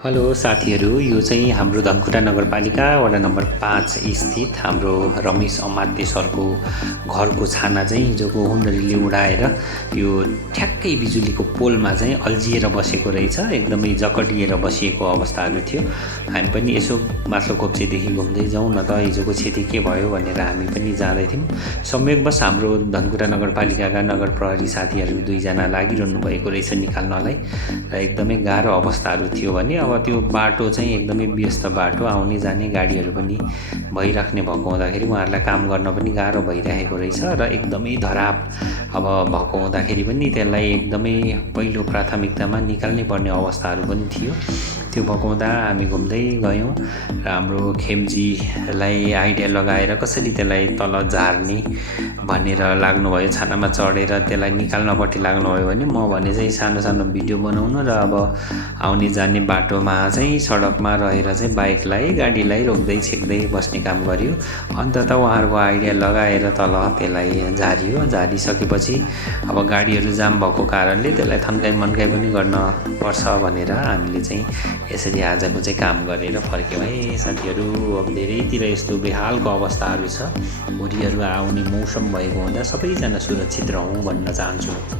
Hello साथीहरू, यो चाहिँ हाम्रो धनकुटा नगरपालिका वडा नम्बर 5 स्थित हाम्रो रमेश अमात्य सरको घरको छाना चाहिँ हिजोको हुन्डरीले उडाएर यो ठ्याक्कै बिजुलीको पोलमा चाहिँ अल्झिएर बसेको रहेछ। एकदमै जकडिएर बसिएको अवस्थाहरू थियो। हामी पनि यसो माथिल्लो कोप्चेदेखि घुम्दै जाउँ न त हिजोको क्षति के भयो भनेर हामी पनि जाँदै थियौँ। संयोगवश हाम्रो धनकुटा नगरपालिकाका नगर प्रहरी साथीहरू 2 जना लागिरहनु भएको रहेछ निकाल्नलाई र एकदमै गाह्रो अवस्थाहरू थियो भने अब त्यो बाटो चाहिँ एकदमै व्यस्त बाटो, आउने जाने गाडीहरू पनि भइराख्ने भएको हुँदाखेरि उहाँहरूलाई काम गर्न पनि गाह्रो भइरहेको रहेछ र एकदमै धराप अब भएको हुँदाखेरि पनि त्यसलाई एकदमै पहिलो प्राथमिकतामा निकाल्नै पर्ने अवस्थाहरू पनि थियो। त्यो भएको हुँदा हामी घुम्दै गयौँ र हाम्रो खेमजीलाई आइडिया लगाएर कसरी त्यसलाई तल झार्ने भनेर लाग्नुभयो। छानामा चढेर त्यसलाई निकाल्नपट्टि लाग्नुभयो भने म भने चाहिँ सानो सानो भिडियो बनाउनु र अब आउने जाने बाटोमा चाहिँ सडकमा रहेर चाहिँ बाइकलाई गाडीलाई रोक्दै छेक्दै बस्ने काम गर्यो। अन्ततः उहाँहरूको आइडिया लगाएर तल त्यसलाई झारियो। झारिसकेपछि अब गाडीहरू जाम भएको कारणले त्यसलाई थन्काइ मनकाइ पनि गर्न पर्छ भनेर हामीले चाहिँ यसरी आजको चाहिँ काम गरेर फर्क्यौँ है साथीहरू। अब धेरैतिर यस्तो बेहालको अवस्थाहरू छ। हुरीहरू आउने मौसम भएको हुँदा सबैजना सुरक्षित रहौँ भन्न चाहन्छु।